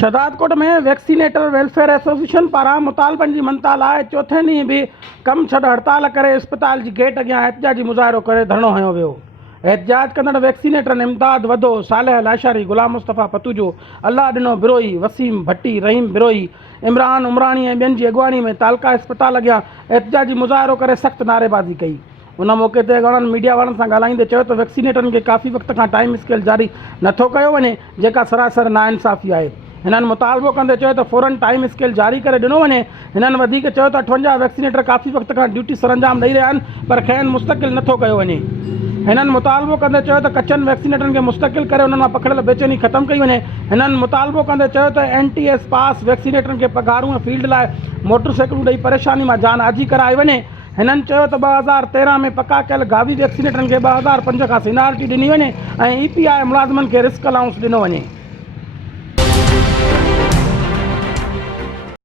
शहदादकोट में vaccinator welfare association पारां मुतालबनि जी मनता लाइ चौथे ॾींहुं बि कमु छॾ हड़ताल करे इस्पताल जी गेट अॻियां एहतिजाजी मुज़ाहिरो करे धरणो हंयो वियो। एहतिजाज कंदड़ वैक्सीनेटरनि इमदाद वधो, सालेह लाशारी, गुलाम मुस्तफ़ा पतूजो, अल्लाह ॾिनो बिरोई, वसीम भट्टी, रहीम बिरोई, इमरान उमरानी ऐं ॿियनि जी अॻुवाणी में तालका इस्पताल अॻियां एहतिजाजी मुज़ाहिरो करे सख़्तु नारेबाज़ी कई। उन मौक़े ते घणनि मीडिया वारनि सां ॻाल्हाईंदे चयो त वैक्सीनेटरनि खे काफ़ी वक़्त खां टाइम स्केल जारी नथो कयो वञे, जेका सरासर नाइंसाफ़ी आहे। हिननि मुतालबो कंदे चयो त फ़ौरन टाइम स्केल जारी करे ॾिनो वञे। हिननि वधीक चयो त 58 वैक्सीनेटर काफ़ी वक़्त खां ड्यूटी सरअंजाम ॾेई रहिया आहिनि, पर खेनि मुस्तक़िल नथो कयो वञे। हिननि मुतालबो कंदे चयो त कचनि वैक्सीनेटरनि खे मुस्तक़िल करे उन्हनि मां पकड़ियल बेचैनी ख़तमु कई वञे। हिननि मुतालबो कंदे चयो त NTS पास वैक्सीनेटरनि खे पघारूं ऐं फील्ड लाइ मोटरसाइकिलूं ॾेई परेशानी मां जान आजी कराए वञे। हिननि चयो त 2013 में पका कयल गावी वैक्सीनेटरनि खे 2005 खां सीनियरिटी ॾिनी वञे ऐं EPI मुलाज़िमनि खे रिस्क अलाउंस ॾिनो वञे।